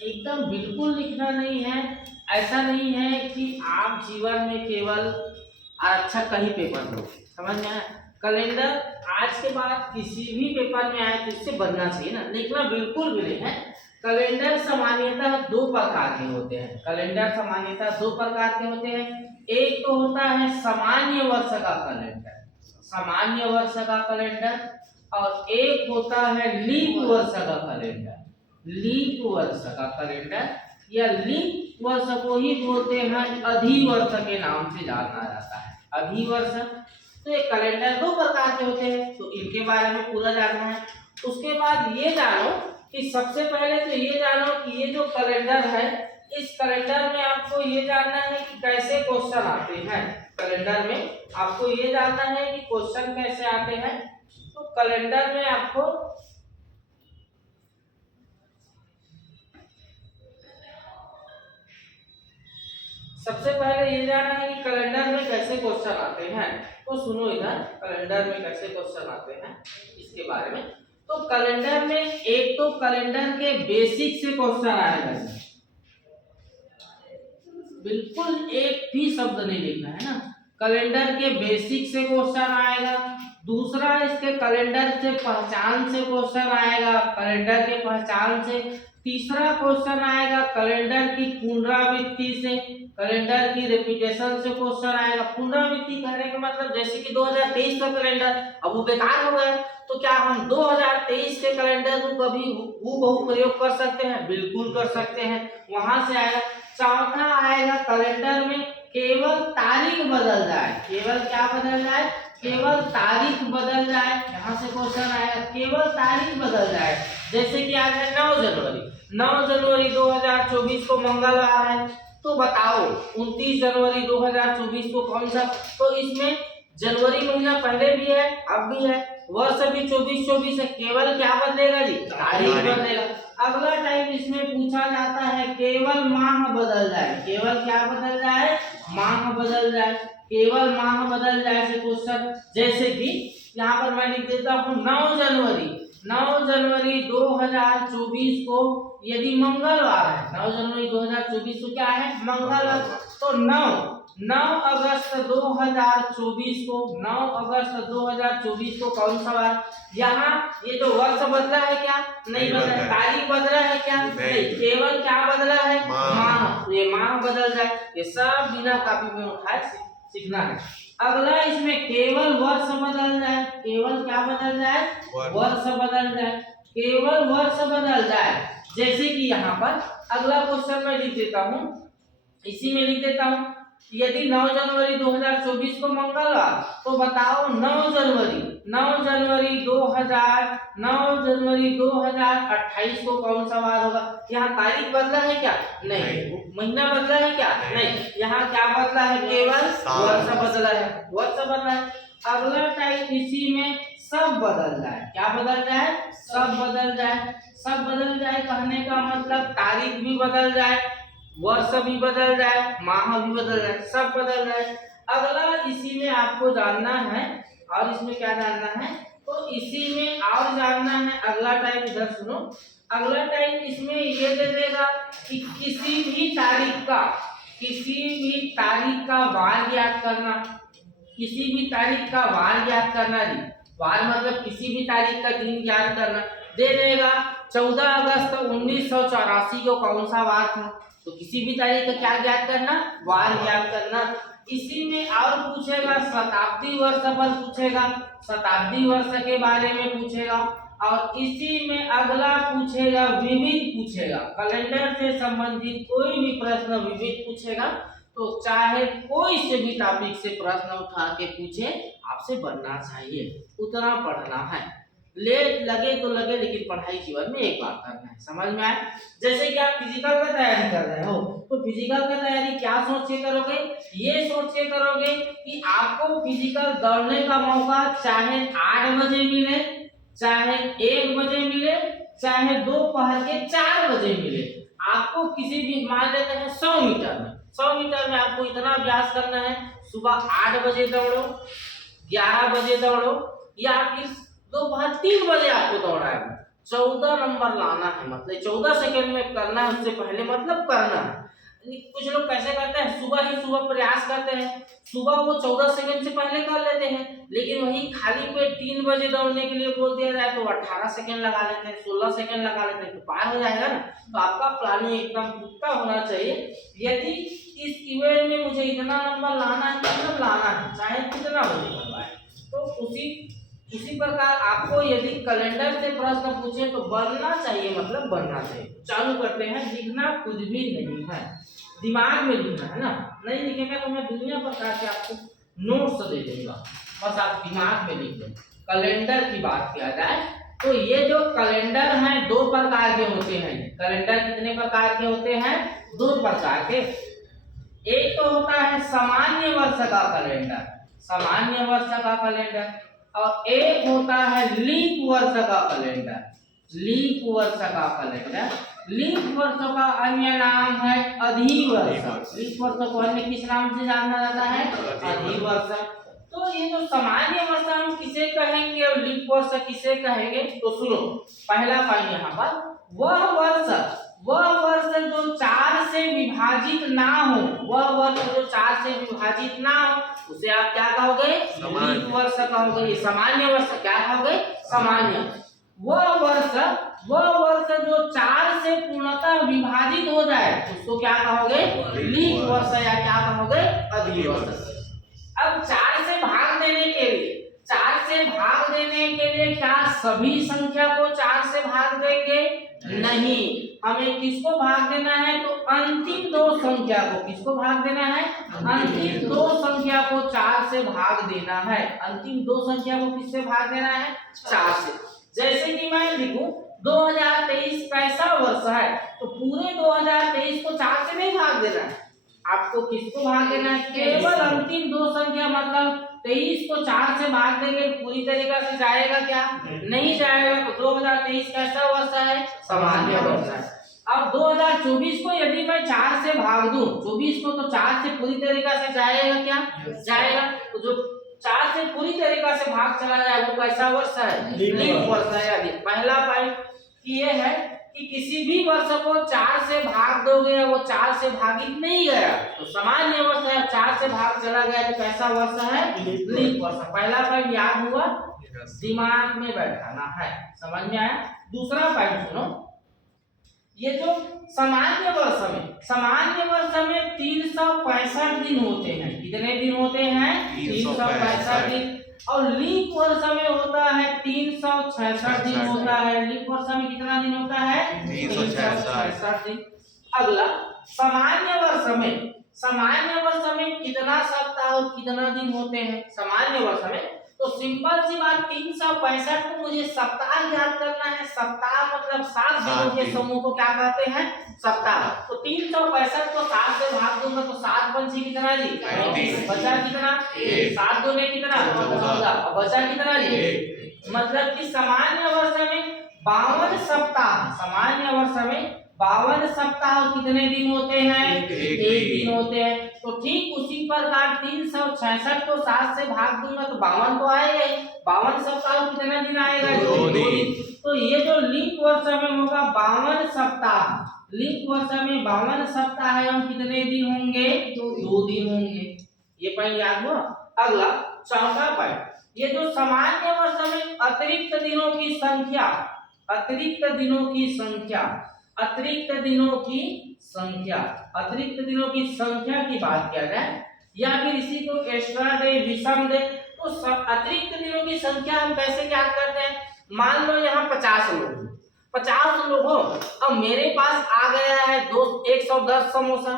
एकदम बिल्कुल लिखना नहीं है। ऐसा नहीं है कि आप जीवन में केवल अच्छा कहीं पेपर दो, समझ में आया। कैलेंडर आज के बाद किसी भी पेपर में आए तो इससे बनना चाहिए ना, लिखना बिल्कुल भी नहीं है। कैलेंडर सामान्यतः दो प्रकार के होते हैं। कैलेंडर सामान्यतः दो प्रकार के होते हैं। एक तो होता है सामान्य वर्ष का कैलेंडर, सामान्य वर्ष का कैलेंडर, और एक होता है लीप वर्ष का कैलेंडर, लीप वर्ष का कैलेंडर, या लीप वर्ष को ही बोलते हैं अधिवर्ष के नाम से जाना जाता है, अधिवर्ष। तो ये कैलेंडर दो प्रकार के होते हैं, तो इनके बारे में पूरा जानना है। उसके बाद ये जानो कि सबसे पहले तो ये जानो कि ये जो कैलेंडर है, इस कैलेंडर में आपको ये जानना है कि कैसे क्वेश्चन आते हैं। कैलेंडर में आपको ये जानना है कि क्वेश्चन कैसे आते हैं। तो कैलेंडर में आपको सबसे पहले ये जानना है कि कैलेंडर में कैसे क्वेश्चन आते हैं। तो सुनो इधर, कैलेंडर में कैसे क्वेश्चन आते हैं इसके बारे में। तो कैलेंडर में एक तो कैलेंडर के बेसिक से क्वेश्चन आएगा, बिल्कुल एक भी शब्द नहीं लिखना है ना। कैलेंडर के बेसिक से क्वेश्चन आएगा। दूसरा इसके कैलेंडर से पहचान से क्वेश्चन आएगा, कैलेंडर के पहचान से। तीसरा क्वेश्चन आएगा कैलेंडर की पुनरावृत्ति से, कैलेंडर की रेपिटेशन से क्वेश्चन आएगा। पुनरावृत्ति कहने का मतलब जैसे कि 2023 का कैलेंडर अब वो बेकार हो गया, तो क्या हम 2023 के कैलेंडर को कभी हूबहू प्रयोग कर सकते हैं? बिल्कुल कर सकते हैं, वहां से आएगा। चौथा आएगा कैलेंडर में केवल तारीख बदल जाए, केवल क्या बदल जाए? केवल तारीख बदल जाए, यहाँ से क्वेश्चन आएगा केवल तारीख बदल जाए। जैसे कि आज है 9 जनवरी, 9 जनवरी 2024 को मंगलवार है, तो बताओ 29 जनवरी 2024 को कौन सा? तो इसमें जनवरी महीना पहले भी है, अब भी है, वर्ष भी 24 है, केवल क्या बदलेगा जी? तारीख बदलेगा। अगला टाइप इसमें पूछा जाता है केवल माह बदल जाए, केवल क्या बदल जाए? माह बदल जाए, केवल माह बदल जाए से क्वेश्चन। जैसे कि यहाँ पर मैं लिख देता हूँ 9 जनवरी, 9 जनवरी 2024 को यदि मंगलवार है, 9 जनवरी 2024 को क्या है? मंगलवार। तो 9 अगस्त 2024 को, 9 अगस्त 2024 को कौन सा वार? यहाँ ये जो वर्ष बदला है क्या? नहीं बदला है। तारीख बदला है क्या? नहीं, केवल क्या बदला है? माह। ये माह बदल जाए, ये सब बिना कॉपी में उठाए सीखना है। अगला इसमें केवल वर्ष बदल जाए, केवल क्या बदल जाए? वर्ष बदल जाए, केवल वर्ष बदल जाए। जैसे कि यहाँ पर अगला क्वेश्चन मैं लिख देता हूँ, इसी में लिख देता हूँ, यदि 9 जनवरी 2024 को मंगलवार, तो बताओ 9 जनवरी 2028 को कौन सा वार होगा? यहाँ तारीख बदला है क्या? नहीं। महीना बदला है क्या? नहीं। यहाँ क्या बदला है? केवल वर्ष बदला है, वर्ष बदला है। अगला टाइप इसी में सब बदल जाए, क्या बदल जाए? सब बदल जाए। सब बदल जाए कहने का मतलब तारीख भी बदल जाए, वर्ष भी बदल जाए, माह भी बदल जाए, सब बदल जाए। अगला इसी में आपको जानना है, और इसमें क्या जानना है? तो इसी में और जानना है अगला टाइप, इधर सुनो। अगला टाइप इसमें ये दे देगा कि किसी भी तारीख का वार ज्ञात करना, किसी भी तारीख का वार ज्ञात करना जी। वार मतलब किसी भी तारीख का दिन ज्ञात करना। दे देगा 14 अगस्त 1984 को कौन सा वार था? तो किसी भी तारीख का क्या ज्ञात करना? वार ज्ञात करना। इसी में और पूछेगा शताब्दी वर्ष पर पूछेगा, शताब्दी वर्ष के बारे में पूछेगा। और इसी में अगला पूछेगा विविध पूछेगा, कैलेंडर से संबंधित कोई भी प्रश्न विविध पूछेगा। तो चाहे कोई से भी टॉपिक से प्रश्न उठा के पूछे, आपसे बनना चाहिए, उतना पढ़ना है। लगे तो लगे, लेकिन पढ़ाई जीवन में एक बार करना है, समझ में आए। जैसे कि आप फिजिकल का तैयारी कर रहे हो, तो फिजिकल का तैयारी क्या सोच के करोगे? ये सोच के करोगे कि आपको फिजिकल दौड़ने का मौका चाहे 8 बजे मिले, चाहे 1 बजे मिले, चाहे दोपहर के 4 बजे मिले। आपको किसी भी, मान लेते हैं 100 मीटर में, 100 मीटर में आपको इतना अभ्यास करना है, सुबह 8 बजे दौड़ो, 11 बजे दौड़ो, या फिर दोपहर 3 बजे आपको दौड़ना है। 14 नंबर लाना है, मतलब 14 सेकंड में करना है, उससे पहले मतलब करना है। कुछ लोग कैसे करते हैं, सुबह ही सुबह प्रयास करते हैं, सुबह वो 14 सेकंड से पहले कर लेते हैं, लेकिन वही खाली पे 3 बजे दौड़ने के लिए बोल दिया जाए तो 18 सेकंड लगा लेते हैं, 16 सेकंड लगा लेते हैं, तो पार हो जाएगा ना। तो आपका प्लानिंग एकदम पुख्ता होना चाहिए। यदि इस इवेंट में मुझे इतना नंबर लाना है, मतलब लाना है, चाहे कितना बजे करवाए, तो उसी प्रकार आपको यदि कैलेंडर से प्रश्न पूछे तो बनना चाहिए, मतलब बनना चाहिए। चालू करते हैं। लिखना कुछ भी नहीं है, दिमाग में लिखना है ना, नहीं लिखेगा तो मैं दुनिया प्रकार के आपको नोट्स दे दूंगा, बस आप दिमाग में लिख लें। कैलेंडर की बात किया जाए तो ये जो कैलेंडर हैं 2 प्रकार के होते हैं। कैलेंडर कितने प्रकार के होते हैं? 2 प्रकार के। एक तो होता है सामान्य वर्ष का कैलेंडर, सामान्य वर्ष का कैलेंडर, और एक होता है लीप वर्ष का कैलेंडर, लीप वर्ष का कैलेंडर। लीप वर्ष का अन्य नाम है अधिवर्ष। लीप वर्ष को अन्य किस नाम से जाना जाता है? अधिवर्ष। तो ये जो सामान्य वर्ष हम किसे कहेंगे और लीप वर्ष किसे कहेंगे, तो सुनो। पहला पॉइंट यहाँ पर, वह वर्ष जो 4 से विभाजित ना हो, वह वर्ष जो 4 से विभाजित ना हो, उसे आप क्या कहोगे? लीप वर्ष कहोगे। ये सामान्य वर्ष क्या कहोगे? सामान्य। वह वर्ष जो 4 से पूर्णतः विभाजित हो जाए, उसको क्या कहोगे? लीप वर्ष या क्या कहोगे? अधिवर्ष। अब 4 से भाग देने के लिए, 4 से भाग देने के लिए क्या सभी संख्या को 4 से भाग देंगे? नहीं, हमें किसको भाग देना है? तो अंतिम 2 संख्या को। किसको भाग देना है? अंतिम 2 संख्या को 4 से भाग देना है। अंतिम 2 संख्या को किससे भाग देना है? 4 से। जैसे कि मैं लिखूं 2023 कैसा वर्ष है, तो पूरे 2023 को 4 से नहीं भाग देना है, आपको किसको भाग देना है? केवल अंतिम 2 संख्या, मतलब 23 को 4 से भाग देंगे, पूरी तरीका से जाएगा क्या? नहीं जाएगा। तो 2023 कैसा वर्ष है? सामान्य वर्ष है। अब 2024 को यदि मैं 4 से भाग दूं, 24 को, तो 4 से पूरी तरीका से जाएगा क्या? जाएगा। तो जो 4 से पूरी तरीका से भाग चला जाए वो कैसा वर्ष है? लीप वर्ष है। यदि पहला पॉइंट ये है कि किसी भी वर्ष को 4 से भाग दोगे या वो 4 से भागित नहीं गया तो सामान्य वर्ष है, 4 से भाग चला गया तो कैसा वर्ष है? लीप वर्ष। पहला पॉइंट याद हुआ, दिमाग में बैठाना है, समझ में आया? दूसरा पॉइंट सुनो, ये जो सामान्य वर्ष में 365 दिन होते हैं। कितने दिन होते हैं? 365 दिन। और लीप वर्ष में होता है 366 दिन होता है। लीप वर्ष में कितना दिन होता है? 366 दिन। अगला, सामान्य वर्ष में कितना सप्ताह और कितना दिन होते हैं? सामान्य वर्ष में तो सिंपल सी बात, 365 को मुझे सप्ताह याद करना है। सप्ताह मतलब 7 दिनों के समूह को क्या कहते हैं? सप्ताह। तो 365 को 7 से भाग दूंगा तो 7 पंछी कितना जी? 35। बचा कितना? 7 दूने कितना? 14। बचा कितना जी? मतलब कि सामान्य वर्ष में 52 सप्ताह, सामान्य वर्ष में 52 सप्ताह कितने दिन होते हैं? 1 दिन होते हैं। तो ठीक उसी प्रकार 366 को 7 से भाग दूंगा तो 52 तो आएगा ही। 52 सप्ताह कितना दिन आएगा? 2 दिन। तो ये जो लीप वर्ष में होगा 52 सप्ताह, लीप वर्ष में 52 सप्ताह एवं कितने दिन होंगे? 2 दिन होंगे। ये पॉइंट याद हुआ। अगला चौथा पॉइंट, ये जो सामान्य वर्ष में अतिरिक्त दिनों की संख्या, अतिरिक्त दिनों की संख्या की बात किया जाए या फिर इसी को एक्स्ट्रा डे, विषम डे, तो अतिरिक्त दिनों की संख्या हम कैसे ज्ञात करते हैं? मान लो यहाँ 50 लोग हो, अब मेरे पास आ गया है 110 समोसा,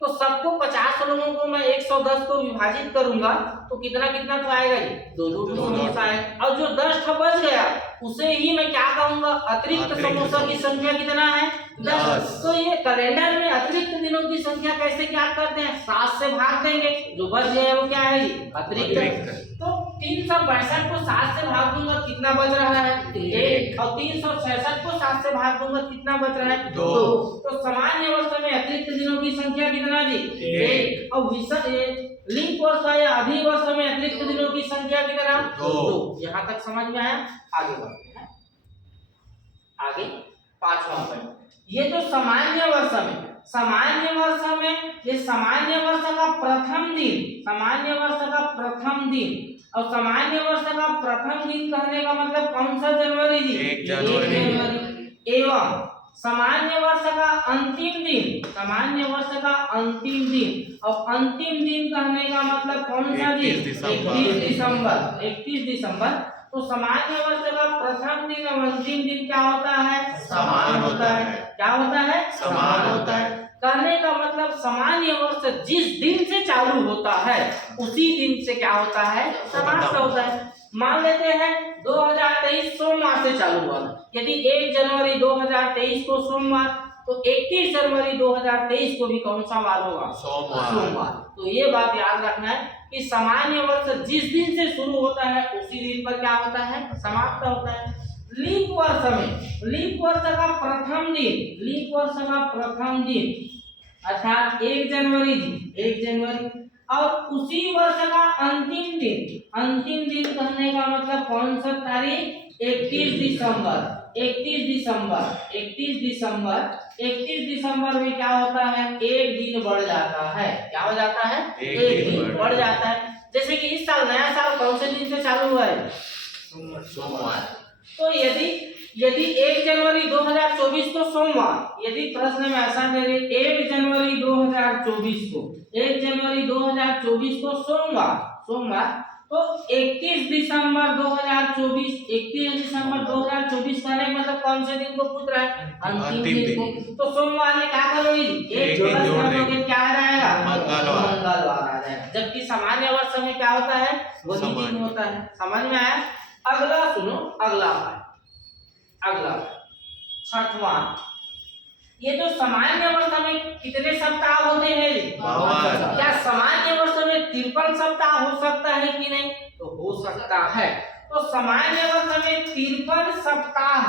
तो सबको 50 लोगों को मैं 110 को विभाजित करूंगा तो कितना तो आएगा जी? 2 समोसा है। और जो 10 बच गया उसे ही मैं क्या कहूंगा? अतिरिक्त समोसा की संख्या कितना है? 10। तो ये कैलेंडर में अतिरिक्त दिनों की संख्या कैसे ज्ञात करते हैं? 7 से भाग देंगे, जो बच गया वो क्या है? अतिरिक्त। तो 362 को 7 से भाग दूंगा, कितना बच रहा है? 1। और 366 को 7 से भाग दूंगा, कितना बच रहा है? 2। तो सामान्य वर्ष में अतिरिक्त दिनों की संख्या कितना जी? 1। और लीप वर्ष या अधिवर्ष में अतिरिक्त दिनों की संख्या कितना? 2। यहाँ तक समझ में आया? आगे बढ़ते हैं। 5वां पॉइंट, ये जो सामान्य वर्ष में, सामान्य वर्ष में ये सामान्य वर्ष का प्रथम दिन, सामान्य वर्ष का प्रथम दिन, और सामान्य वर्ष का प्रथम दिन कहने का मतलब कौन सा जनवरी जी? 1 जनवरी। एवं सामान्य वर्ष का अंतिम दिन, सामान्य वर्ष का अंतिम दिन, और अंतिम दिन कहने का मतलब कौन सा जी? 31 दिसंबर। 31 दिसंबर, 31 दिसंबर। तो सामान्य वर्ष का प्रथम दिन और अंतिम दिन क्या होता है? समान होता है। क्या होता है? समान होता है। कहने का मतलब सामान्य वर्ष जिस दिन से चालू होता है उसी दिन से क्या होता है? समाप्त होता है। मान लेते हैं 2023 सोमवार से चालू हुआ, यदि 1 जनवरी 2023 को सोमवार, तो 31 जनवरी 2023 को भी कौन सा वार होगा? सोमवार। तो ये बात याद रखना है कि सामान्य वर्ष जिस दिन से शुरू होता है उसी दिन पर क्या होता है? समाप्त होता है। लीप वर्ष में, लीप वर्ष का प्रथम दिन, लीप वर्ष का प्रथम दिन अर्थात 1 जनवरी, 1 जनवरी, और उसी वर्ष का अंतिम दिन, अंतिम दिन कहने का मतलब कौन सा तारीख? 31 दिसंबर, 31 दिसंबर, 31 दिसंबर, 31 दिसंबर में क्या होता है? एक दिन बढ़ जाता है। क्या हो जाता है? एक दिन बढ़ जाता है। जैसे कि इस साल, नया साल कौन से दिन से चालू हुआ है? सोमवार। तो यदि 1 जनवरी 2024 को सोमवार, यदि प्रश्न में ऐसा दे रहे 1 जनवरी 2024 को, 1 जनवरी 2024 को सोमवार, तो 31 दिसंबर 2024, 31 दिसंबर 2024 करने का मतलब कौन से दिन को पूछ रहा है? अंतिम दिन को। तो सोमवार में क्या करोगे? एक जोड़ करोगे, क्या आ जाएगा? मंगलवार आ जाएगा। जबकि सामान्य वर्ष में क्या होता है? वही दिन होता है। समझ में आया? अगला सुनो, अगला छठवां, ये जो सामान्य वर्ष में कितने सप्ताह होते हैं? 52। क्या सामान्य वर्ष में 53 सप्ताह हो सकता है कि नहीं? तो हो सकता है। तो सामान्य वर्ष में 53 सप्ताह,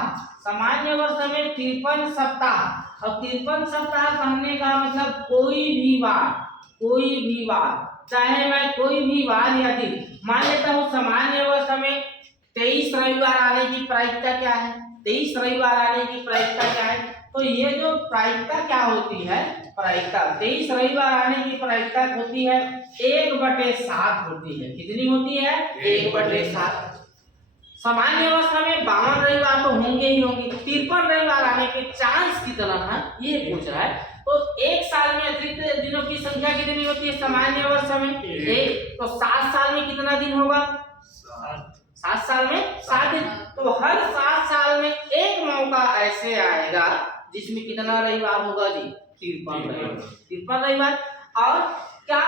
सामान्य वर्ष में 53 सप्ताह, और 53 सप्ताह कहने का मतलब कोई भी बार, चाहे मैं कोई भी बार या दिन मान लेता हूँ। सामान्य वर्ष में 23 रविवार आने की प्रायिकता क्या है? 23 रविवार आने की प्रायिकता क्या है? तो ये जो प्रायिकता क्या होती है? प्रायिकता 23 रविवार आने की प्रायिकता होती है 1/7 होती है। कितनी होती है? 1/7। सामान्य अवस्था में 52 रविवार तो होंगे ही होंगे, 53 रविवार आने के चांस कितना है ये पूछ रहा है। तो एक साल में अतिरिक्त दिनों की संख्या कितनी होती है सामान्य वर्ष में? 1। तो 7 साल में कितना दिन होगा? 7 साल में 7 दिन। तो हर 7 साल में एक मौका ऐसे आएगा जिसमें कितना रविवार होगा जी? 53 रविवार। और क्या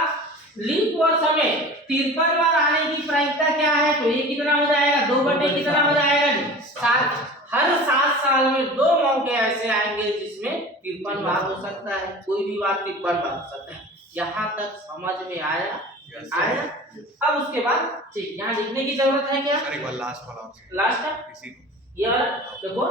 लीप वर्ष में 53 बार आने की प्रायिकता क्या है? तो ये कितना हो जाएगा? 2 कितना हो जाएगा जी? 7। हर 7 साल में 2 मौके ऐसे आएंगे जिसमें 53 बार हो सकता है, कोई भी बार 53 बार हो सकता है। यहाँ तक समझ में आया? आया? अब उसके बाद ठीक यहाँ लिखने की जरूरत है क्या? एक बार लास्ट वाला, लास्ट है इसी को ये वाला देखो,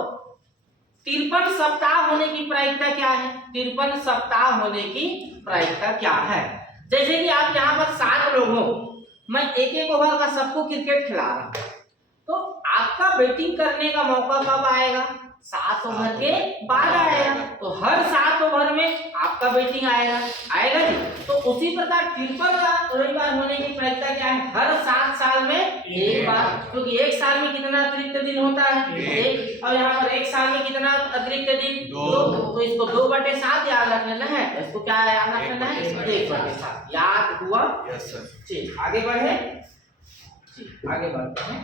53 सप्ताह होने की प्रायिकता क्या है? 53 सप्ताह होने की प्रायिकता क्या है? जैसे कि आप यहाँ पर 7 लोग हो, मैं एक ओवर का सबको क्रिकेट खिला रहा हूँ, तो आपका बैटिंग करने का मौका कब आएगा? 7 ओवर के बाद आएगा। तो हर 7 ओवर में आपका बैटिंग आएगा जी। तो उसी प्रकार 53 रविवार होने की प्रायिकता क्या है? हर 7 साल में एक बार, क्योंकि एक साल में कितना अतिरिक्त दिन होता है? 1। और यहाँ पर एक साल में कितना अतिरिक्त दिन? 2। तो इसको 2/7 याद रखना है। इसको क्या याद रखना है? 1/7 याद हुआ? Yes sir. ठीक, आगे बढ़े। ठीक, आगे बढ़ते हैं।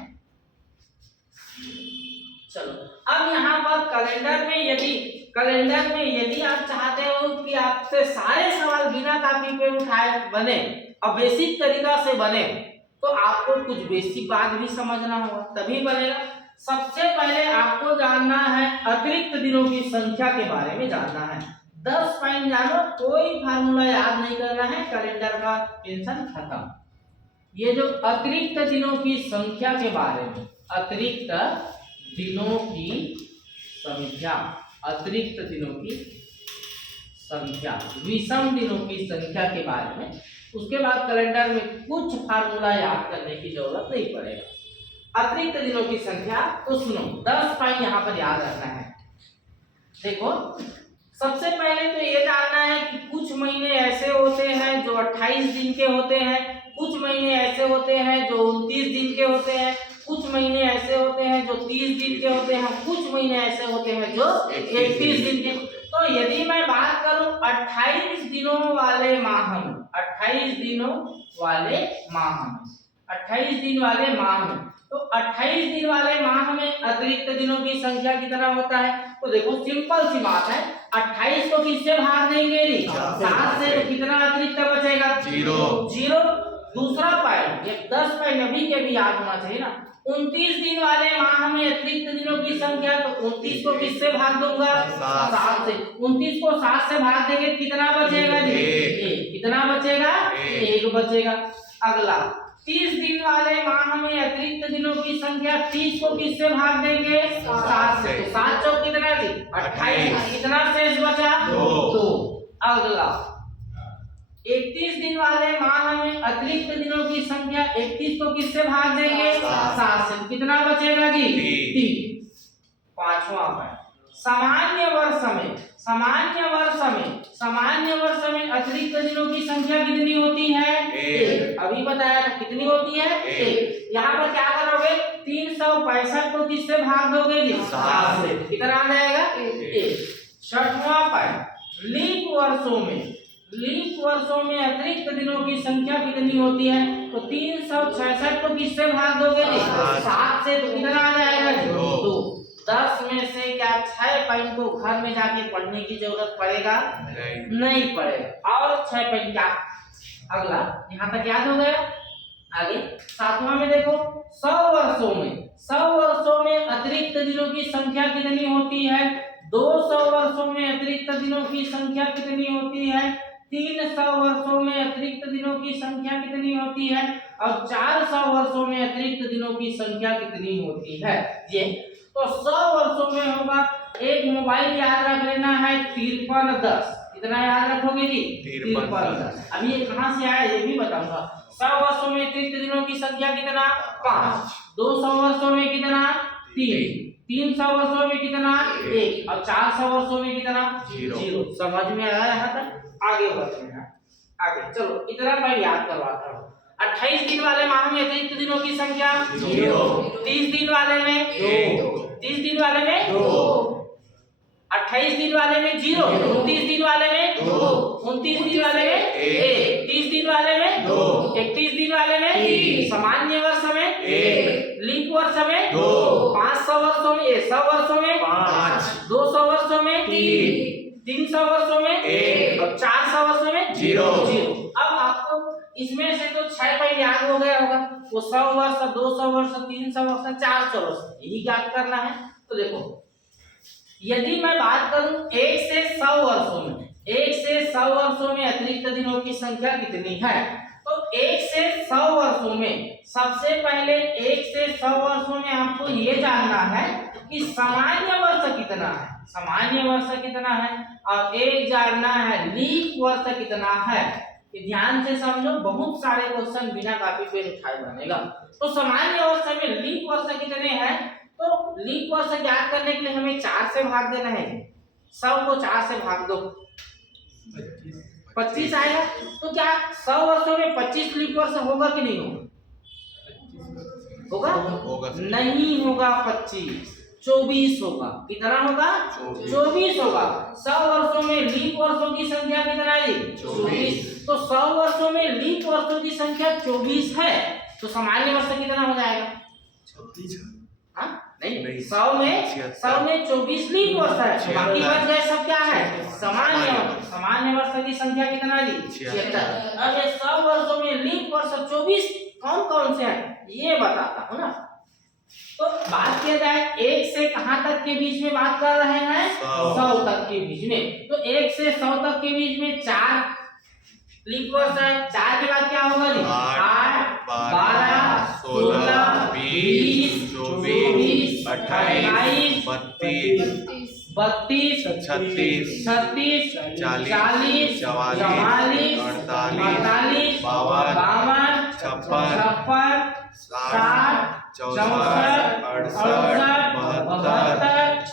चलो, अब यहाँ पर कैलेंडर में यदि आप चाहते हो कि आपसे सारे सवाल बिना कॉपी पे उठाए बने और बेसिक तरीका से बने, तो आपको कुछ बेसिक बात भी समझना होगा, तभी बनेगा। सबसे पहले आपको जानना है अतिरिक्त दिनों की संख्या के बारे में जानना है। 10 पॉइंट जानो, कोई फार्मूला याद नहीं करना है, कैलेंडर का टेंशन खत्म। ये जो अतिरिक्त दिनों की संख्या के बारे में, अतिरिक्त दिनों की संख्या, अतिरिक्त दिनों की संख्या, विषम दिनों की संख्या के बारे में, उसके बाद कैलेंडर में कुछ फार्मूला याद करने की जरूरत नहीं पड़ेगा। अतिरिक्त दिनों की संख्या तो सुनो, 10 पॉइंट यहाँ पर याद रखना है। देखो सबसे पहले तो ये जानना है कि कुछ महीने ऐसे होते हैं जो 28 दिन के होते हैं, कुछ महीने ऐसे होते हैं जो 29 दिन के होते हैं, कुछ महीने ऐसे होते हैं जो 30 दिन के होते हैं, कुछ महीने ऐसे होते हैं जो 31 दिन के। तो यदि मैं बात करूं 28 दिनों वाले माह में, 28 दिनों वाले माह में, 28 दिन वाले माह में, तो 28 दिन वाले माह में अतिरिक्त दिनों की संख्या कितना होता है? तो देखो सिंपल सी बात है, 28 को किससे भाग देंगे? 7 से। तो कितना अतिरिक्त बचेगा? 0। दूसरा पॉइंट, ये 10 पॉइंट अभी के भी याद होना चाहिए ना। 29 दिन वाले माह में अतिरिक्त दिनों की संख्या, तो 29 को किससे भाग दूंगा? 7 से। 29 को 7 से भाग देंगे, कितना बचेगा जी? 1। कितना बचेगा? 1 बचेगा। अगला 30 दिन वाले माह में अतिरिक्त दिनों की संख्या, 30 को किससे भाग देंगे? 7 से। तो 7 चौक कितना जी? 28। कितना शेष बचा? 2। अगला 31 दिन वाले माह में अतिरिक्त दिनों की संख्या, 31 को किससे भाग देंगे? 7 से। कितना बचेगा जी? 3। पांचवा पॉइंट, सामान्य वर्ष में अतिरिक्त दिनों की संख्या कितनी होती है? 1। अभी बताया ना कितनी होती है? 1। यहाँ पर क्या करोगे? 365 को किससे भाग दोगे जी? 7 से। कितना आ जाएगा? 1। छठवां पॉइंट, लीप वर्षों में अतिरिक्त दिनों की संख्या कितनी होती है? तो 366 को किससे भाग दोगे जी? 7 से। तो कितना आ जाएगा? 2। 10 में से क्या 6 पॉइंट को घर में जाके पढ़ने की जरूरत पड़ेगा? नहीं पड़ेगा। और 6 पॉइंट क्या? अगला यहाँ तक याद हो गया। आगे 7वां में देखो, 100 वर्षों में अतिरिक्त दिनों की संख्या कितनी होती है? 200 वर्षों में अतिरिक्त दिनों की संख्या कितनी होती है? 300 वर्षों में अतिरिक्त दिनों की संख्या कितनी होती है? और 400 वर्षों में अतिरिक्त दिनों की संख्या कितनी होती है? ये तो 100 वर्षों में होगा। एक मोबाइल याद रख लेना है 5310। कितना याद रखोगे जी? 5310। अब ये कहाँ से आया ये भी बताऊंगा। 100 वर्षों में अतिरिक्त दिनों की संख्या कितना? 5। 200 वर्षों में कितना? 3। 300 वर्षों में कितना? 1। और 400 वर्षों में कितना? 0। समझ में आया यहाँ तक? आगे बढ़ते हैं। आगे चलो इतना मैं याद करवाता हूँ। 28 दिन वाले माह में अतिरिक्त दिनों की संख्या 0। 30 दिन वाले में 2। 30 दिन वाले में 2। 28 दिन वाले में 0। 29 दिन वाले में 2। 29 दिन वाले में 1। 30 दिन वाले में 2। 31 दिन वाले में 3। सामान्य वर्ष में 1। लीप वर्ष में 2। 500 वर्षों में 100 वर्षों में 5। 200 वर्षों में 3। 300 वर्षों में 1। और 400 वर्षों में 0। अब आपको इसमें से तो 6 पॉइंट याद हो गया होगा। वो 100 वर्ष, 200 वर्ष, 300 वर्ष, 400 वर्ष यही याद करना है। तो देखो यदि मैं बात करूं 1 से 100 वर्षों में, 1 से 100 वर्षों में अतिरिक्त दिनों की संख्या कितनी है? तो 1 से 100 वर्षों में सबसे पहले 1 से 100 वर्षों में आपको ये जानना है कि सामान्य वर्ष कितना है, सामान्य वर्ष कितना है, और एक जानना है लीप वर्ष कितना है। ध्यान से समझो, बहुत सारे क्वेश्चन बिना कॉपी पेन उठाए बनेगा। तो सामान्य वर्ष में लीप वर्ष कितने हैं? तो लीप वर्ष ज्ञात करने के लिए हमें 4 से भाग देना है। 100 को 4 से भाग दो, 25 आएगा। तो क्या 100 वर्षों में 25 लीप वर्ष होगा कि नहीं होगा? होगा नहीं होगा। 25 24 होगा। कितना होगा? 24 होगा। 100 वर्षों में लीप वर्षों की संख्या कितना है? 24। तो 100 वर्षों में लीप वर्षों की संख्या 24 है। तो सामान्य वर्ष कितना हो जाएगा? 36। हाँ नहीं, 100 में 24 लीप वर्ष है, बाकी बच गए सब क्या है? सामान्य वर्ष। सामान्य वर्ष की संख्या कितना है? 76। अब ये 100 वर्षों में लीप वर्ष 24 कौन कौन से हैं ये बताता हूँ ना। तो बात किया जाए 1 से कहां तक के बीच में बात कर रहे हैं? 100 तक के बीच में। तो 1 से 100 तक के बीच में 4 लीप वर्ष है। 4 के बाद क्या होगा जी? 8 12 16 20 24 28 32 32 36 36 40 44 48 52 56 60 64 68 72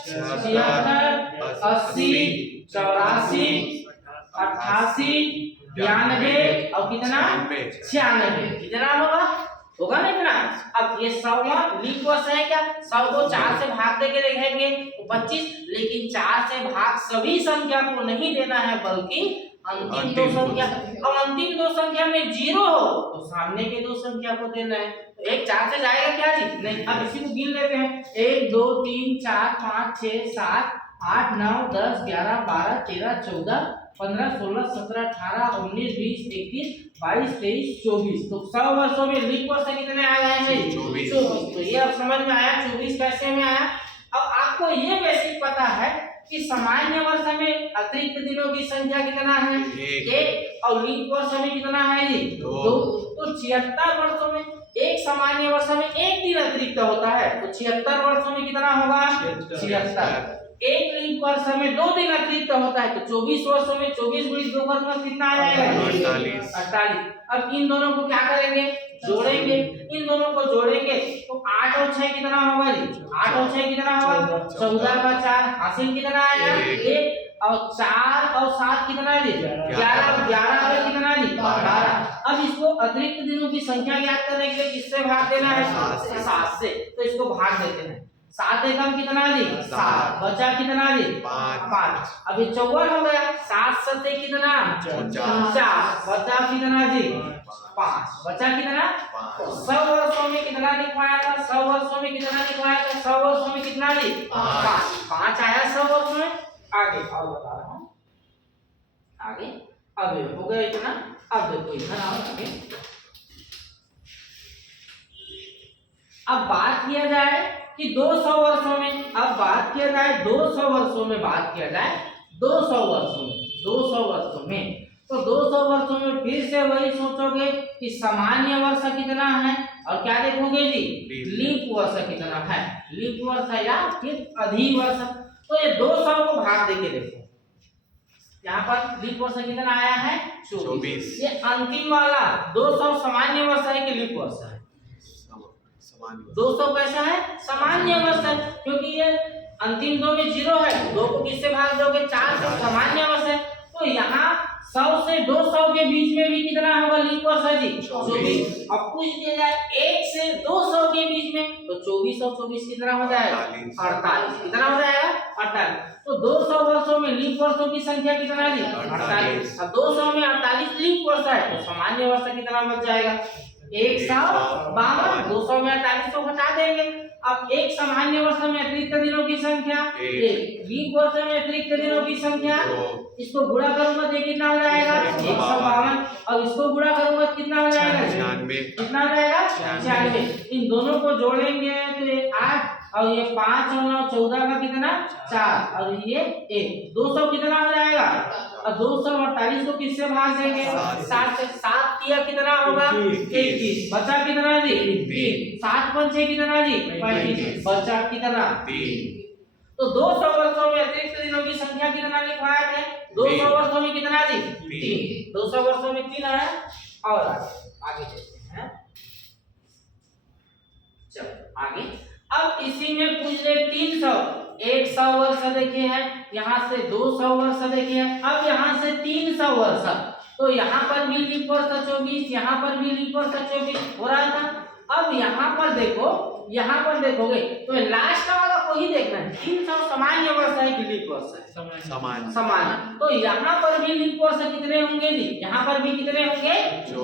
76 80, 84, 88, 92 और कितना 96। कितना होगा? होगा ना इतना। अब ये 100वां लीप वर्ष है क्या? 100 को 4 से भाग देके लिखेंगे तो 25, लेकिन 4 से भाग सभी संख्या को नहीं देना है बल्कि अंतिम दो संख्या। अब अंतिम दो संख्या में 0 हो तो सामने के दो संख्या को देना है। तो एक 4 से जाएगा क्या जी? नहीं। अब इसी को गिन लेते हैं। 1 2 3 4 5 6 7 8 9 10 11 12 13 14 15 16 17 18 19 20 21 22 23 24। तो 100 वर्षों में लीप वर्ष कितने आ गए हैं? 24। तो ये अब समझ में आया 24 कैसे में आया। अब आपको ये बेसिक पता है कि सामान्य वर्ष में अतिरिक्त दिनों की संख्या कितना है? 1 और लीप वर्ष में कितना है जी? 2। तो 76 वर्षों में एक सामान्य वर्ष में एक दिन अतिरिक्त होता है, तो 76 वर्षों में कितना होगा? 76। एक लीप वर्ष में 2 दिन अतिरिक्त होता है, तो 24 वर्षों में 24 गुणित 2 का कितना आ जाएगा? 48। अब इन दोनों को क्या करेंगे? जोड़ेंगे। इन दोनों को जोड़ेंगे तो 8 और 6 कितना होगा जी? 8 और 6 कितना होगा? 14 का 4 हासिल कितना आया? 1। और 4 और 7 कितना जी? 11। 11 और कितना जी? 12। अब इसको अतिरिक्त दिनों की संख्या ज्ञात करने के लिए किससे भाग देना है? 7 से। तो इसको भाग देते हैं। 7 एकम कितना जी? 7। बचा कितना जी? 5। अब ये 54 हो गया। 7 सत्ते कितना? 49। बचा कितना जी? 5। बचा कितना? 100 वर्षों में कितना लिखवाया था? 100 वर्षों में कितना लिखवाया था? 100 वर्षों में कितना जी? 5। 5 आया 100 वर्षों में। आगे और बता रहा हूं। आगे अब हो गया इतना। अब देखो इधर आओ आगे। अब बात किया जाए कि 200 वर्षों में, अब बात किया जाए 200 वर्षों में, बात किया जाए 200 वर्षों में, 200 वर्षों में, तो 200 वर्षों में फिर से वही सोचोगे कि सामान्य वर्ष कितना है और क्या देखोगे जी? लीप वर्ष कितना है। लीप वर्ष या फिर अधिवर्ष। तो ये 200 को भाग देके देखो। यहाँ पर लीप वर्ष कितना आया है? 24। ये अंतिम वाला 200 सामान्य वर्ष है कि लीप वर्ष है? 200 कैसा है? सामान्य वर्ष है, क्योंकि ये अंतिम दो में 0 है। 2 को किससे भाग दोगे? 4 से। सामान्य वर्ष है। तो यहाँ 100 से 200 के बीच में भी कितना होगा? लीप वर्ष है जी? 24। अब पूछ दिया जाए 1 से 200 के बीच में, तो 24 और 24 कितना हो जाएगा? 48। कितना हो जाएगा? 48। तो 200 वर्षों में लीप वर्षों की संख्या कितना जी? 48। अब 200 में 48 लीप वर्ष है, तो सामान्य वर्ष कितना बच जाएगा? 152। 200 में 48 को घटा देंगे। अब एक सामान्य वर्ष में अतिरिक्त दिनों की संख्या 1, लीप वर्ष में अतिरिक्त दिनों की संख्या, इसको गुणा करूंगा तो कितना हो जाएगा? 152। और इसको गुणा करूंगा तो कितना हो जाएगा? 96। कितना हो जाएगा? 96। इन दोनों को जोड़ेंगे तो ये 8 और ये 5 और 9 14 का कितना? 4 और ये 1। 200 कितना हो जाएगा? और 248 को किससे भाग देंगे? 7 से। 7 किया कितना होगा? 21। बचा कितना जी? 3। 7 पंचे कितना जी? 35। बचा कितना? 3। तो 200 वर्षों में अतिरिक्त दिनों की संख्या कितना लिखवाए थे? 200 वर्षों में कितना जी? 3। 200 वर्षों में 3 है। और आगे देखते हैं। चलो आगे। अब इसी में पूछ ले 300। 100 वर्ष देखे हैं, यहाँ से 200 वर्ष देखे हैं, अब यहाँ से 300 वर्ष। तो यहाँ पर भी लीप वर्ष 24, यहाँ पर भी लीप वर्ष 24 हो रहा था। अब यहाँ पर देखो, यहाँ पर देखोगे तो लास्ट वाला को ही देखना है। 300 सामान्य वर्ष है कि लीप वर्ष है? समान। तो यहाँ पर भी लीप वर्ष कितने होंगे जी? यहाँ पर भी कितने होंगे?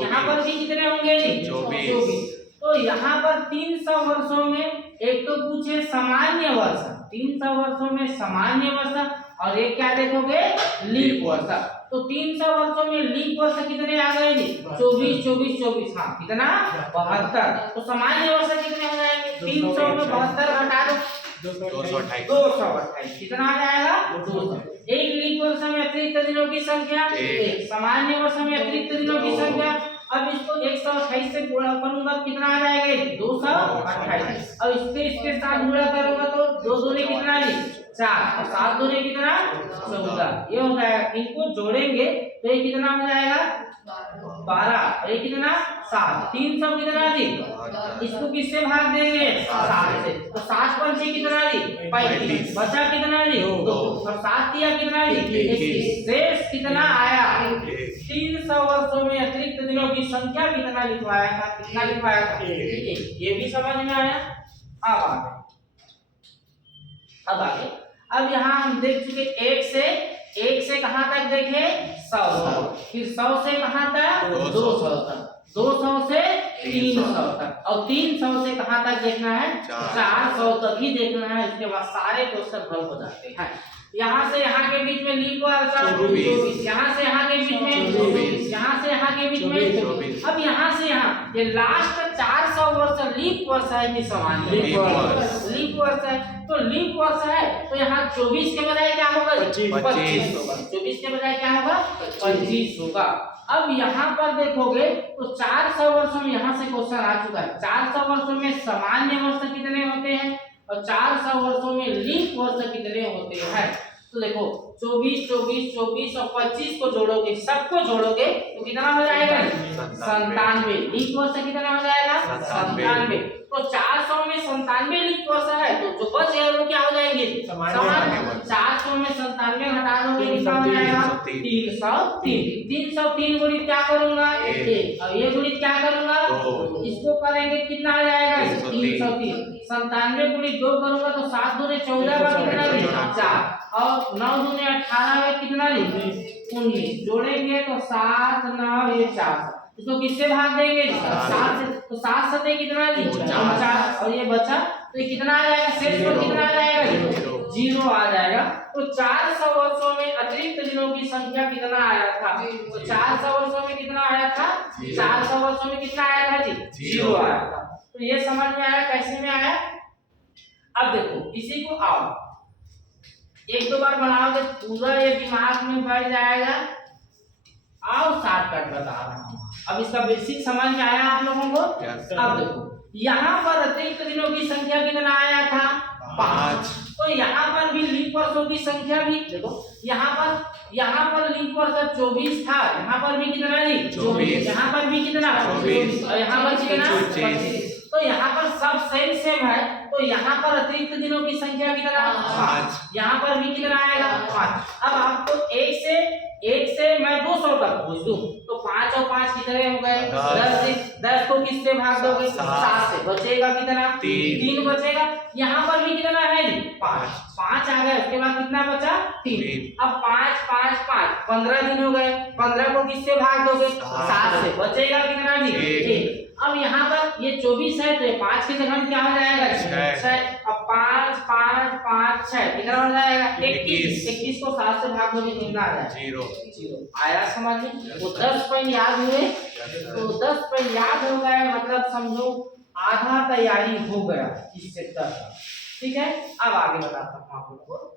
यहाँ पर भी कितने होंगे जी? 24। तो यहाँ पर 300 वर्षों में एक तो पूछे सामान्य वर्ष, 300 वर्षों में सामान्य वर्ष, और एक क्या देखोगे? लीप वर्ष। तो 300 वर्षों में लीप वर्ष कितने आ गए जी? 24 24 24। हाँ कितना? 72। तो सामान्य वर्ष कितने हो जाएंगे? 300 में 72 घटा दो 228। कितना आ जाएगा? 200। एक लीप वर्ष में अतिरिक्त दिनों की संख्या 1, सामान्य वर्ष में अतिरिक्त दिनों की संख्या। अब इसको 128 से गुणा करूंगा कितना आ जाएगा? 228। और इसके साथ गुणा करूंगा तो 2 दूनी कितना जी? 4 और 7 दूनी कितना 14, ये हो जाएगा। इनको जोड़ेंगे तो ये कितना हो जाएगा 12, ये कितना 7, 300 कितना जी, इसको किससे भाग देंगे 7 से, तो 7 पर जी कितना जी 35, बचा कितना जी 2 और 7 दिया कितना जी 21, शेष कितना आया 300 वर्षों में अतिरिक्त दिनों की संख्या कितना लिखवाया था, कितना लिखवाया था 1, ये भी समझ में आया। अब आगे अब यहाँ हम देख चुके 1 से कहां तक देखे 100, फिर 100 से कहां तक 200 तक, 200 से 300 तक और 300 से कहां तक देखना है 400 तक ही देखना है। इसके बाद सारे क्वेश्चन हल हो जाते हैं। यहाँ से यहाँ के बीच में लीप वर्षा 24, यहाँ से यहाँ के बीच में 24, यहाँ से यहाँ के बीच में 24। अब यहाँ से यहाँ ये लास्ट 400 वर्ष लीप वर्ष है कि सामान्य लीप वर्ष है, तो लीप वर्ष है तो यहाँ 24 के बजाय क्या होगा 25 होगा, 24 के बजाय क्या होगा 25 होगा। अब यहाँ पर देखोगे तो 400 वर्षों में यहाँ से क्वेश्चन आ चुका है, 400 वर्षों में सामान्य वर्ष कितने होते हैं और 400 वर्षों में लीप वर्ष कितने होते हैं। तो देखो 24 24 24 और 25 को जोड़ोगे, सबको जोड़ोगे तो कितना हो जाएगा 97, लीप वर्ष कितना हो जाएगा 97। तो 400 में 97 लीप वर्ष है तो जो बच गए वो क्या हो जाएंगे सामान्य। 400 में 97 हटा दोगे कितना हो जाएगा 303, 303 गुणित क्या करूंगा 1 और ये गुणित क्या करूंगा इसको करेंगे कितना आ जाएगा 303, 97 गुणित 2 करूंगा तो 7 दूनी 14 का कितना 4 और 9 दूनी 18 में कितना 19, जोड़ेंगे तो 7 9 ये 4, इसको किससे भाग देंगे 7 से, तो 7 सते कितना 4 और ये बचा तो ये कितना आ जाएगा शेष पर कितना आ जाएगा 0 आ जाएगा। तो 400 वर्षों में अतिरिक्त दिनों की संख्या कितना आया था, तो 400 वर्षों में कितना आया था 400 वर्षों में कितना आया था जी 0 आया था। तो ये समझ में आया कैसे में आया। अब देखो इसी को आओ एक दो बार बनाओगे पूरा ये दिमाग में बैठ जाएगा। आओ शॉर्टकट बता रहा हूँ, अब इसका बेसिक समझ में आया आप लोगों को। अब देखो यहाँ पर अतिरिक्त दिनों की संख्या कितना आया था 5, तो यहाँ पर भी लीप वर्षों की संख्या भी देखो यहाँ पर लीप वर्ष 24 था, यहाँ पर भी कितना जी 24, यहाँ पर भी कितना 24 और यहाँ पर कितना 25, तो यहाँ पर सब सेम है। तो यहाँ पर अतिरिक्त दिनों की संख्या कितना 5, यहाँ पर भी कितना आएगा 5। अब आपको 1 से मैं 200 तक पूछ दूं तो 5 और 5 कितने हो गए 10 को किससे भाग दोगे 7 से, बचेगा कितना 3 बचेगा। यहाँ पर भी कितना है 5 आ गए, उसके बाद कितना बचा 3। अब 5 5 5 15 दिन हो गए, 15 को किससे भाग दोगे 7 से, बचेगा कितना जी 1। अब यहाँ पर ये 24 है तो ये 5 की जगह क्या हो जाएगा 6। अब 5 5 5 6 कितना हो जाएगा 21 को 7 से भाग दोगे कितना आ जाएगा 0 आया समझ में। तो 10 पॉइंट याद हुए, तो 10 पॉइंट याद हो गए मतलब समझो आधा तैयारी हो गया इस चैप्टर का। ठीक है, अब आगे बताता हूँ आप लोगों को।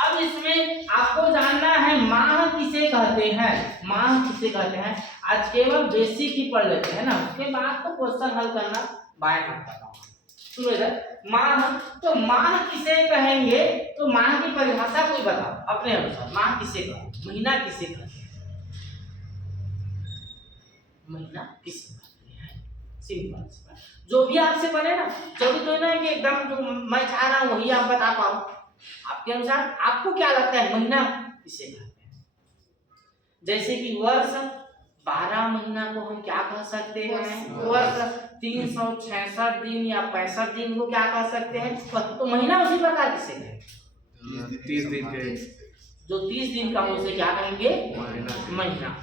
अब इसमें आपको जानना है माह किसे कहते हैं, माह किसे कहते हैं। आज केवल बेसिक ही पढ़ लेते हैं ना, उसके बाद तो क्वेश्चन हल करना बाय हाथ करना। सुनो इधर माह, तो माह किसे कहेंगे, तो माह की परिभाषा कोई बताओ अपने अनुसार। माह किसे कहते, महीना किसे कहते हैं, महीना किसे कहते हैं, सिंपल जो भी आपसे बने ना, जब तो ना कि एकदम जो मैं चाह रहा हूँ वही आप बता पाओ। आपके अनुसार आपको क्या लगता है महीना किसे कहते हैं। जैसे कि वर्ष 12 महीना को हम क्या कह सकते हैं वर्ष, 366 दिन या 65 दिन को क्या कह सकते हैं, तो महीना उसी प्रकार किसे कहेंगे 30 दिन के, जो 30 दिन का हो उसे क्या कहेंगे महीना।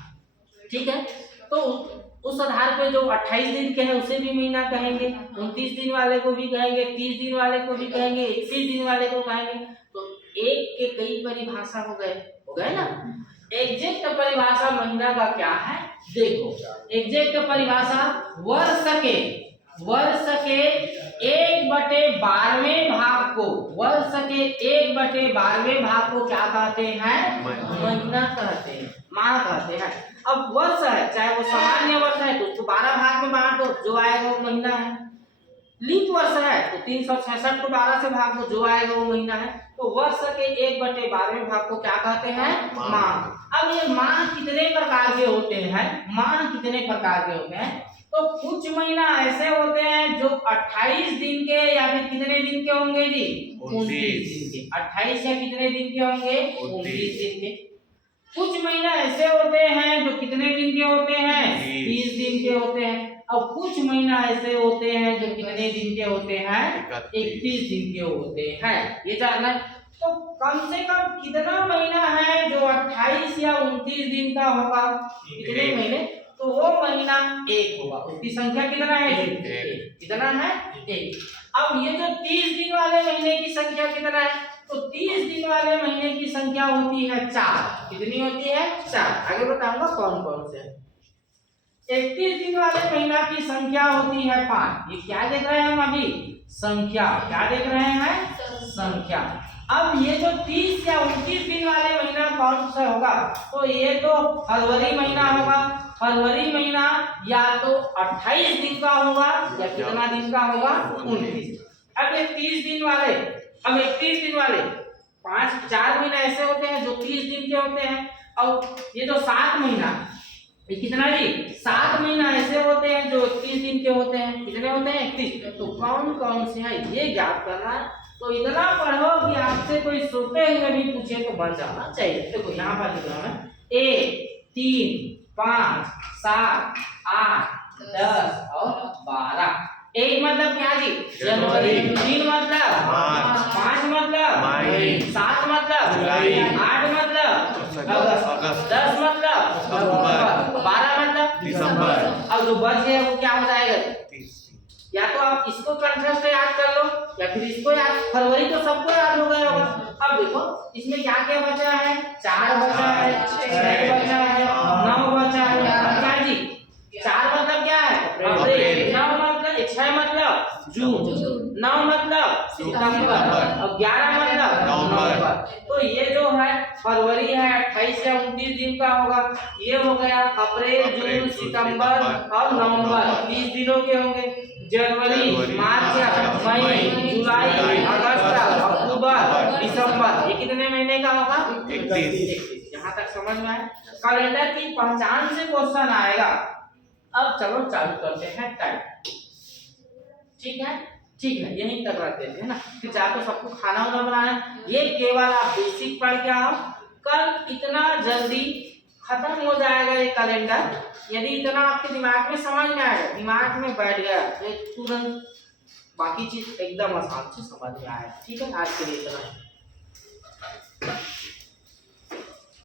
ठीक है, तो उस आधार पे जो 28 दिन के हैं उसे भी महीना कहेंगे, 29 दिन वाले को भी कहेंगे, 30 दिन वाले को भी कहेंगे, 31 दिन वाले को कहेंगे। तो एक के कई परिभाषा हो गए ना। एग्जैक्ट परिभाषा महीना का क्या है देखो, एग्जैक्ट परिभाषा वर्ष के 1/12वें भाग को, वर्ष के 1/12वें भाग को क्या कहते हैं महीना कहते हैं, माह कहते हैं। अब वर्ष है चाहे वो सामान्य वर्ष है तो उसको 12 भाग में बांट दो, जो आएगा वो महीना है। लीप वर्ष है तो 366 को 12 से भाग दो, जो आएगा वो महीना है। तो वर्ष के 1/12 भाग को क्या कहते हैं? माह। अब ये माह कितने प्रकार के होते हैं? माह कितने प्रकार के होते हैं? तो कुछ महीना ऐसे होते हैं जो 28 दिन के या फिर कितने दिन के होंगे जी? 29 दिन के। 28 या कितने दिन के होंगे? 29 दिन के। कुछ महीना ऐसे होते हैं जो कितने दिन के होते हैं? 30 दिन के होते हैं। और कुछ महीना ऐसे होते हैं जो कितने दिन के होते हैं? 31 दिन के होते हैं। ये जानना है। तो कम से कम कितना महीना है जो 28 या 29 दिन का होगा? कितने महीने? तो वो महीना 1 होगा। उसकी संख्या कितना है? 1। कितना है? 1। अब ये जो 30 दिन वाले महीने की संख्या कितना है? तो 30 दिन वाले महीने की संख्या होती है 4। कितनी होती है? 4। आगे बताऊंगा कौन कौन से। 31 दिन वाले महीना की संख्या होती है 5। ये क्या देख रहे हैं हम अभी? संख्या। क्या देख रहे हैं? संख्या। अब ये जो 30 या 29 दिन वाले महीना कौन सा होगा? तो ये तो फरवरी महीना होगा। फरवरी महीना या तो 28 दिन का होगा या कितना दिन का होगा? 29। अब ये 30 दिन वाले, अब 31 दिन वाले 4 महीना ऐसे होते हैं जो 30 दिन के होते हैं। और ये जो 7 महीना, ये कितना जी? 7 महीना ऐसे होते हैं जो 31 दिन के होते हैं। कितने होते हैं? 31। तो कौन कौन से हैं ये ज्ञात करना है। तो इतना पढ़ो कि आपसे कोई सोते हुए भी पूछे तो बन जाना चाहिए। देखो यहाँ पर लिख रहा हूँ 1, 3, 5, 7, 8, 10 और 12। 1 मतलब क्या जी? जनवरी। 3 मतलब मार्च। 5 मतलब मई। 7 मतलब जुलाई। 8 मतलब अगस्त। 10 मतलब नवंबर। 12 मतलब दिसंबर। अब जो बच गया वो क्या हो जाएगा? या तो आप इसको कंट्रास्ट याद कर लो या फिर इसको याद। फरवरी तो सबको याद हो गया होगा। अब देखो इसमें क्या क्या बचा है? 4 बचा है, 6 बचा है, 9 बचा है। अब क्या जी? 4 मतलब क्या है? अप्रैल। 9 मतलब 6 मतलब जून। 9 मतलब सितंबर। और 11 मतलब नवंबर। तो ये जो है फरवरी है 28 या 29 दिन का होगा। ये हो गया अप्रैल, जून, सितंबर और नवंबर 30 दिनों के होंगे। जनवरी, मार्च, मई, जुलाई, अगस्त, अक्टूबर, दिसंबर, ये कितने महीने का होगा? 31। यहाँ तक समझ में आया? कैलेंडर की पहचान से क्वेश्चन आएगा। अब चलो चालू करते हैं टाइम। ठीक है, ठीक है, यहीं तक रख देते हैं ना। फिर जाकर सबको खाना वाना बनाना। ये केवल आप बेसिक पढ़ के आओ। कल इतना जल्दी खत्म हो जाएगा ये कैलेंडर। यदि इतना आपके दिमाग में समझ में आएगा, दिमाग में बैठ गया तो तुरंत बाकी चीज एकदम आसान से समझ में आएगा। ठीक है, आज के लिए इतना।